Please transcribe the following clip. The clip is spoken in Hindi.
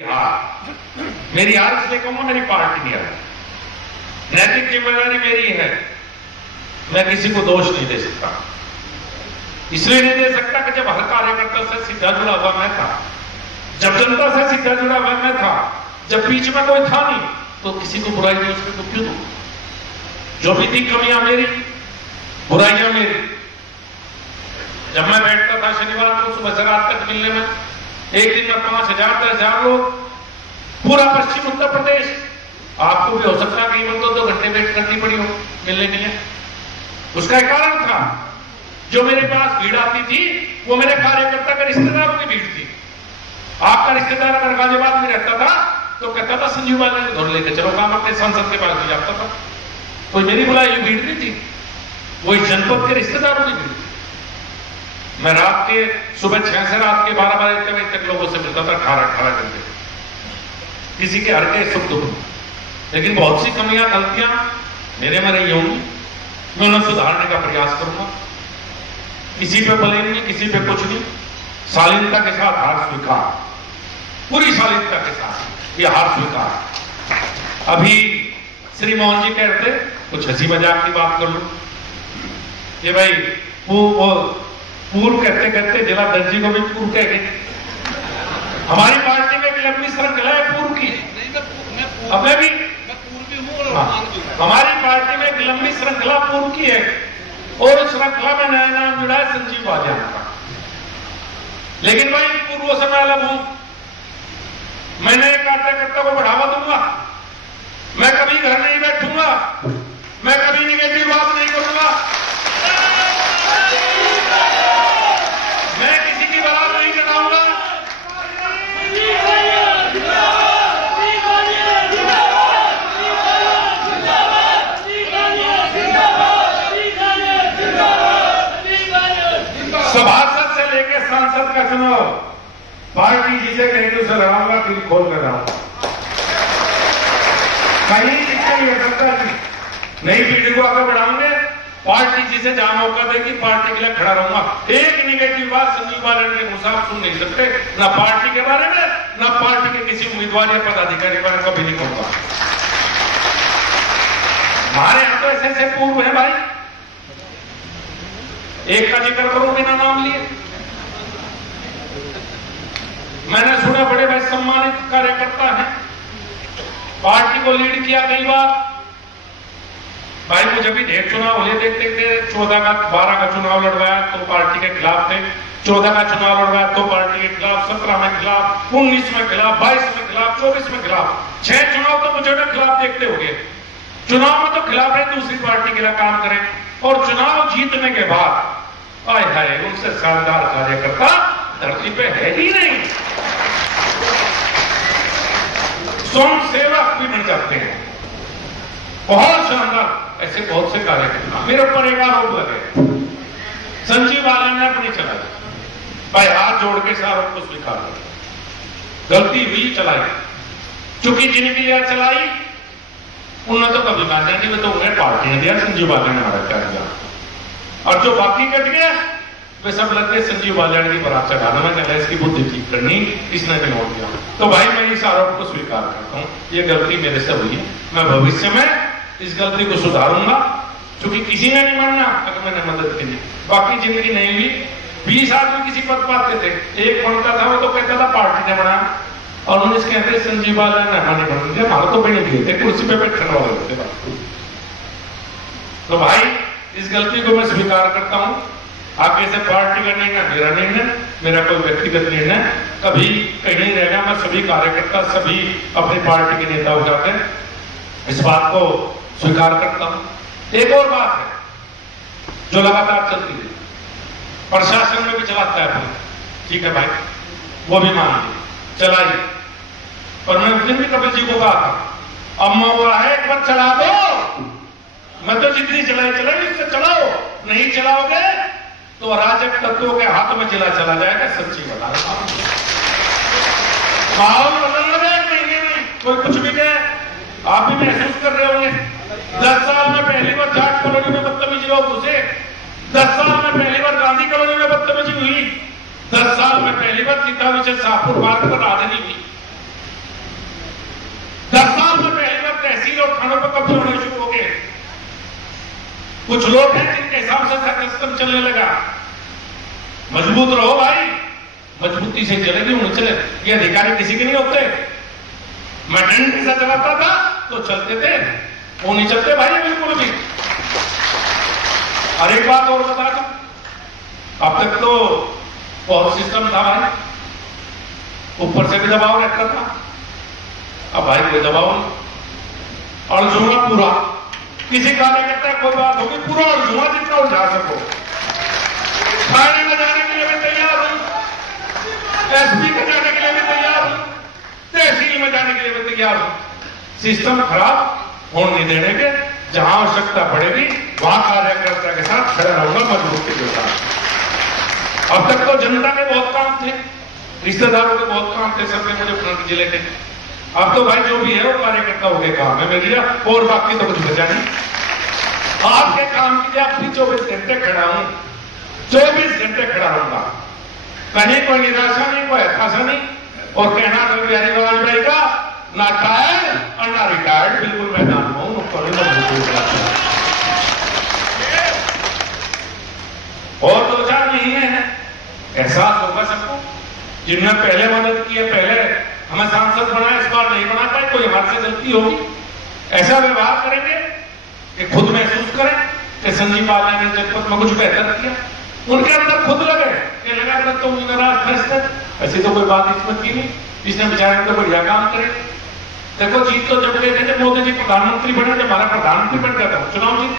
हाँ, मेरी हार इसलिए कहूंगा मेरी पार्टी नहीं हारी। नैतिक जिम्मेदारी मेरी है, मैं किसी को दोष नहीं दे सकता। इसलिए नहीं दे सकता कि जब हर कार्यकर्ता से सीधा जुड़ा हुआ मैं था, जब जनता से सीधा जुड़ा हुआ मैं था, जब बीच में कोई था नहीं, तो किसी को बुराई नहीं उसको तो क्यों दूं? जो भी थी कमियां मेरी, बुराइयां मेरी। जब मैं बैठता था शनिवार को सुबह से रात तक मिलने में, एक दिन में 5,000 10,000 लोग, पूरा पश्चिम उत्तर प्रदेश। आपको भी हो सकता है कई 2-2 घंटे वेट करनी पड़ी हो मिलने के लिए। उसका एक कारण था, जो मेरे पास भीड़ आती थी वो मेरे कार्यकर्ता का रिश्तेदारों की भीड़ थी। आपका रिश्तेदार अगर गाजियाबाद में रहता था तो कहता था संजीव वाले को घर लेके चलो, काम अपने सांसद के पास भी जाता था। कोई मेरी बुलाई हुई भीड़ नहीं थी, वो इस जनपद के रिश्तेदारों की भीड़ थी। मैं रात के सुबह 6 से रात के 12 बजे तक लोगों से मिलता था, 18 घंटे, किसी के हर के सुख दुख। लेकिन बहुत सी कमियां गलतियां मेरे में रही होंगी, मैं उन्हें सुधारने का प्रयास करूंगा। किसी पे ब्लेम नहीं, किसी पे कुछ नहीं, शालीनता के साथ हार स्वीकार, पूरी शालीनता के साथ ये हार स्वीकार। अभी श्री मोहन जी कहते कुछ हंसी मजाक की बात कर लो, ये भाई पूर्व कहते कहते जिला दर्जी को भी पूर्व कह गए। हमारी पार्टी में एक लंबी श्रृंखला है पूर्व की, अब मैं भी हमारी पार्टी में एक लंबी श्रृंखला पूर्व की है, और उस श्रृंखला में नया नाम जुड़ा है संजीव वालियान का। लेकिन भाई पूर्वों से मैं अलग हूं, मैं नए कार्यकर्ता को बढ़ावा दूंगा, मैं कभी घर नहीं बैठूंगा, मैं कभी निगेटिव बात नहीं करूंगा, मैं किसी की बरात नहीं चढ़ाऊंगा। सभासद से लेकर सांसद का चुनाव पार्टी जिसे कहेंगे उसे लड़ाऊंगा, दिल खोल कर रहा हूं। कहीं दिक्कत नहीं हो सकता, नई पीढ़ी को आगे बढ़ाऊंगे, पार्टी जिसे जहां मौका देगी पार्टी के लिए खड़ा रहूंगा। एक निगेटिव बात संजीव वालियान के मुसाफ सुन नहीं सकते, ना पार्टी के बारे में, ना पार्टी के किसी उम्मीदवार या पदाधिकारी के बारे में, कभी नहीं कहूंगा। हमारे यहां तो ऐसे पूर्व है भाई, एक का जिक्र करो बिना नाम लिए। मैंने सुना बड़े भाई सम्मानित कार्यकर्ता हैं, पार्टी को लीड किया कई बार। भाई मुझे भी ढेर चुनाव हुए देखते थे, 12 का चुनाव लड़वाया तो पार्टी के खिलाफ थे, 14 का चुनाव लड़वाया तो पार्टी के खिलाफ, 17 में खिलाफ, 19 में खिलाफ, 22 में खिलाफ, 24 में खिलाफ। 6 चुनाव तो मुझे ना खिलाफ देखते हो गए। चुनाव में तो खिलाफ है, दूसरी पार्टी के लिए काम करें, और चुनाव जीतने के बाद आय हाय उनसे शानदार कार्यकर्ता धरती पे है ही नहीं। स्वयं सेवक भी बन जाते हैं, बहुत शानदार। ऐसे बहुत से कार्यकर्ता मेरे ऊपर एक आरोप लगे, संजीव वालियान ने अपनी चलाई, भाई हाथ जोड़ के आरोप को स्वीकार कर, गलती हुई चलाई, चूंकि जिनके लिए चलाई उन्होंने तो कभी माना नहीं, तो उन्हें पार्टी ने दिया, संजीव वालियान ने हमारा क्या दिया, और जो बाकी कट गया वे सब लगते संजीव वालियान की बरात चढ़ाना, मैंने इसकी बुद्धि ठीक करनी, इसने भी नोट दिया। तो भाई मैं इस आरोप को स्वीकार करता हूं, ये गलती मेरे से हुई है, मैं भविष्य में इस गलती को सुधारूंगा, क्योंकि किसी ने नहीं माना अगर मैंने मदद की। बाकी जिंदगी नहीं हुई, 20 आदमी किसी पद पाते थे, एक बनता था वो तो कहता था पार्टी ने बनाया, और 19 कहते संजीव वालियान ने हमारे बना दिया, हमारा तो बने दिए थे, कुर्सी पे बैठने वाले होते। तो भाई इस गलती को मैं स्वीकार करता हूं। आगे से पार्टी का निर्णय मेरा निर्णय, मेरा कोई व्यक्तिगत निर्णय कभी कहीं नहीं रहेगा। मैं सभी कार्यकर्ता, सभी अपनी पार्टी के नेता हो जाते हैं, इस बात को स्वीकार करता हूं। एक और बात है जो लगातार चलती है, प्रशासन में भी चलाता है भाई, ठीक है भाई, वो भी मान ली चलाइए, पर मैं उस दिन भी कपिल जी को कहा था, अब मौका है एक बार चला दो, मैं तो जितनी चलाई इससे चलाओ, नहीं चलाओगे तो अराजक तत्वों के हाथ में चला जाएगा। सच्ची बता रहा हूं, माहौल बदल रहा है महीने में, कोई कुछ भी कहे, आप भी महसूस कर रहे होंगे। 10 साल में पहली बार जाट कॉलोनी में बदतमीजी लोग घुसे, 10 साल में पहली बार गांधी कॉलोनी में बदतमीजी हुई, 10 साल में पहली बार गीता विजय शाहपुर मार्ग पर आदमी हुई। और खानों पर कब्जे होने शुरू हो गए। कुछ लोग हैं जिनके हिसाब से सिस्टम चलने लगा। मजबूत रहो भाई, मजबूती से चलेगी उन्हें चले। ये अधिकारी किसी के नहीं होते। मैं डंडे से चलाता था तो चलते थे, वो नहीं चलते भाई बिल्कुल भी। और एक बात और बता दूं, अब तक तो बहुत सिस्टम था भाई, ऊपर से भी दबाव रहता था। अब भाई कोई दबाव नहीं, अड़झुमा पूरा। किसी कार्यकर्ता कोई बात होगी, पूरा अड़झुमा जितना उठा सको। थाने में जाने के लिए भी तैयार हूं, एसपी के जाने के लिए भी तैयार हूं, तहसील में जाने के लिए भी तैयार हूं। सिस्टम खराब होने नहीं देने के, जहां आवश्यकता पड़ेगी वहां कार्यकर्ता के साथ खड़ा रहूंगा मजबूती के साथ। अब तक तो जनता के बहुत काम थे, रिश्तेदारों के बहुत काम थे, सबके मुझे जिले के। अब तो भाई जो भी है वो कार्यकर्ताओं के काम है मेरी, और बाकी तो कुछ बचा नहीं। आपके काम के लिए अपनी 24 घंटे खड़ा हूं, 24 घंटे खड़ा रहूंगा। कहीं कोई निराशा नहीं, कोई हताशा नहीं। और कहना अटल बिहारी वाजपेयी का, ना टायर और ना रिटायर्ड, बिल्कुल मैदान में हूं। और 2-4 महीने हैं, एहसास होगा सबको। जिनने पहले मदद की है, पहले हमें सांसद बनाया, इस बार नहीं बना पाए, कोई हमारे से गलती होगी। ऐसा व्यवहार करेंगे कि खुद महसूस करें कि संजीव बाला ने जनपद में कुछ बेहतर किया। उनके अंदर खुद लगे कि लगातार तो नाराज फैसले, ऐसी तो कोई बात इसमें की नहीं। इसने बेचारे तो बढ़िया काम करे। देखो जीत तो जब गए थे, जब मोदी जी प्रधानमंत्री बने, जब हमारा प्रधानमंत्री बन गया था चुनाव जीत